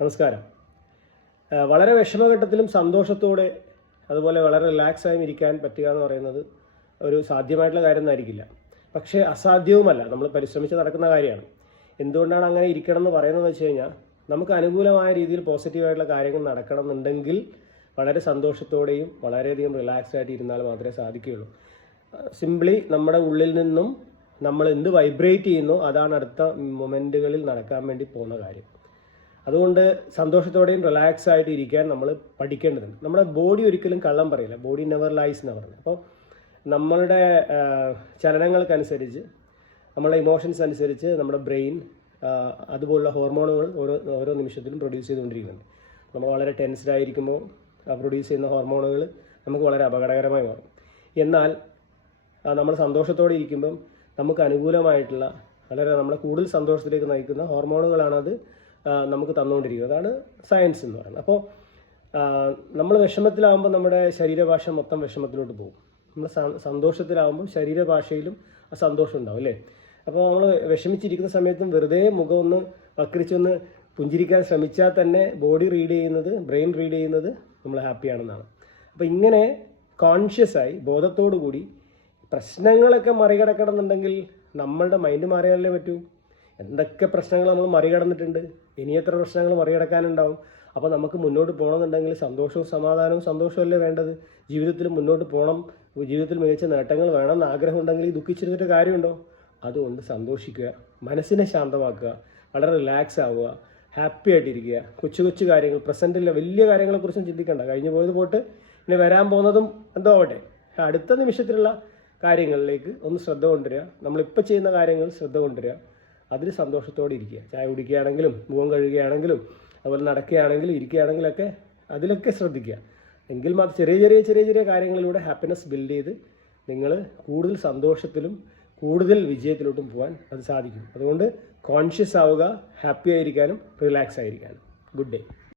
നമസ്കാരം. വളരെ വിഷമഘട്ടത്തിലും സന്തോഷത്തോടെ അതുപോലെ വളരെ റിലാക്സായി ഇരിക്കാൻ പറ്റുക എന്ന് പറയുന്നത് ഒരു സാധ്യമായിട്ടുള്ള കാര്യം ഒന്നായിരിക്കില്ല. പക്ഷേ അസാധ്യവുമല്ല, നമ്മൾ പരിശ്രമിച്ച് നടക്കുന്ന കാര്യമാണ്. എന്തുകൊണ്ടാണ് അങ്ങനെ ഇരിക്കണം എന്ന് പറയുന്നതെന്ന് വെച്ച് കഴിഞ്ഞാൽ, നമുക്ക് അനുകൂലമായ രീതിയിൽ പോസിറ്റീവായിട്ടുള്ള കാര്യങ്ങൾ നടക്കണം എന്നുണ്ടെങ്കിൽ വളരെ സന്തോഷത്തോടെയും വളരെയധികം റിലാക്സ്ഡ് ആയിട്ട് ഇരുന്നാൽ മാത്രമേ സാധിക്കുകയുള്ളൂ. സിംപ്ലി നമ്മുടെ ഉള്ളിൽ നിന്നും നമ്മൾ എന്ത് വൈബ്രേറ്റ് ചെയ്യുന്നോ അതാണ് അടുത്ത മൊമെൻറ്റുകളിൽ നടക്കാൻ വേണ്ടി പോകുന്ന കാര്യം. അതുകൊണ്ട് സന്തോഷത്തോടെയും റിലാക്സ് ആയിട്ട് ഇരിക്കാൻ നമ്മൾ പഠിക്കേണ്ടതുണ്ട്. നമ്മുടെ ബോഡി ഒരിക്കലും കള്ളം പറയില്ല. ബോഡി നെവർ ലൈസ് എന്ന് പറഞ്ഞത്. അപ്പോൾ നമ്മളുടെ ചലനങ്ങൾക്കനുസരിച്ച്, നമ്മളുടെ ഇമോഷൻസ് അനുസരിച്ച് നമ്മുടെ ബ്രെയിൻ അതുപോലുള്ള ഹോർമോണുകൾ ഓരോ നിമിഷത്തിലും പ്രൊഡ്യൂസ് ചെയ്തുകൊണ്ടിരിക്കുന്നുണ്ട്. നമ്മൾ വളരെ ടെൻസ്ഡ് ആയിരിക്കുമ്പോൾ പ്രൊഡ്യൂസ് ചെയ്യുന്ന ഹോർമോണുകൾ നമുക്ക് വളരെ അപകടകരമായി മാറും. എന്നാൽ നമ്മൾ സന്തോഷത്തോടെ ഇരിക്കുമ്പം നമുക്ക് അനുകൂലമായിട്ടുള്ള നമ്മളെ കൂടുതൽ സന്തോഷത്തിലേക്ക് നയിക്കുന്ന ഹോർമോണുകളാണത് നമുക്ക് തന്നുകൊണ്ടിരിക്കുന്നത്. അതാണ് സയൻസ് എന്ന് പറയുന്നത്. അപ്പോൾ നമ്മൾ വിഷമത്തിലാവുമ്പോൾ നമ്മുടെ ശരീരഭാഷ മൊത്തം വിഷമത്തിലോട്ട് പോകും. നമ്മൾ സന്തോഷത്തിലാവുമ്പോൾ ശരീരഭാഷയിലും ആ സന്തോഷം ഉണ്ടാവും അല്ലേ. അപ്പോൾ നമ്മൾ വിഷമിച്ചിരിക്കുന്ന സമയത്തും വെറുതെ മുഖം ഒന്ന് വക്രിച്ചൊന്ന് പുഞ്ചിരിക്കാൻ ശ്രമിച്ചാൽ തന്നെ ബോഡി റീഡ് ചെയ്യുന്നത്, ബ്രെയിൻ റീഡ് ചെയ്യുന്നത് നമ്മൾ ഹാപ്പിയാണെന്നാണ്. അപ്പോൾ ഇങ്ങനെ കോൺഷ്യസ് ആയി ബോധത്തോടു കൂടി പ്രശ്നങ്ങളൊക്കെ മറികടക്കണം എന്നുണ്ടെങ്കിൽ നമ്മളുടെ മൈൻഡ് മാറിയാലേ പറ്റൂ. എന്തൊക്കെ പ്രശ്നങ്ങൾ നമ്മൾ മറികടന്നിട്ടുണ്ട്, ഇനി എത്ര പ്രശ്നങ്ങൾ മറികടക്കാനുണ്ടാവും. അപ്പോൾ നമുക്ക് മുന്നോട്ട് പോകണമെന്നുണ്ടെങ്കിൽ സന്തോഷവും സന്തോഷമല്ലേ വേണ്ടത്. ജീവിതത്തിൽ മുന്നോട്ട് പോകണം, ജീവിതത്തിൽ മികച്ച നേട്ടങ്ങൾ വേണമെന്ന് ആഗ്രഹമുണ്ടെങ്കിൽ ഈ ദുഃഖിച്ചിരുന്നിട്ട് കാര്യമുണ്ടോ? അതുകൊണ്ട് സന്തോഷിക്കുക, മനസ്സിനെ ശാന്തമാക്കുക, വളരെ റിലാക്സ് ആവുക, ഹാപ്പി ആയിട്ടിരിക്കുക. കൊച്ചു കൊച്ചു കാര്യങ്ങൾ, പ്രസൻറ്റിലെ വലിയ കാര്യങ്ങളെക്കുറിച്ചും ചിന്തിക്കേണ്ട. കഴിഞ്ഞു പോയത് പോട്ട് ഇനി വരാൻ പോകുന്നതും എന്തോ ആവട്ടെ, അടുത്ത നിമിഷത്തിലുള്ള കാര്യങ്ങളിലേക്ക് ഒന്ന് ശ്രദ്ധ കൊണ്ടുവരിക. നമ്മളിപ്പോൾ ചെയ്യുന്ന കാര്യങ്ങളിൽ ശ്രദ്ധ കൊണ്ടുവരിക, അതിൽ സന്തോഷത്തോടെ ഇരിക്കുക. ചായ കുടിക്കുകയാണെങ്കിലും, മുഖം കഴുകുകയാണെങ്കിലും, അതുപോലെ നടക്കുകയാണെങ്കിലും ഇരിക്കുകയാണെങ്കിലൊക്കെ അതിലൊക്കെ ശ്രദ്ധിക്കുക. എങ്കിൽ മാത്രം ചെറിയ കാര്യങ്ങളിലൂടെ ഹാപ്പിനെസ് ബിൽഡ് ചെയ്ത് നിങ്ങൾ കൂടുതൽ സന്തോഷത്തിലും കൂടുതൽ വിജയത്തിലോട്ടും പോകാൻ അത് സാധിക്കും. അതുകൊണ്ട് കോൺഷ്യസ് ആവുക, ഹാപ്പി ആയിരിക്കാനും റിലാക്സ് ആയിരിക്കാനും. Good day.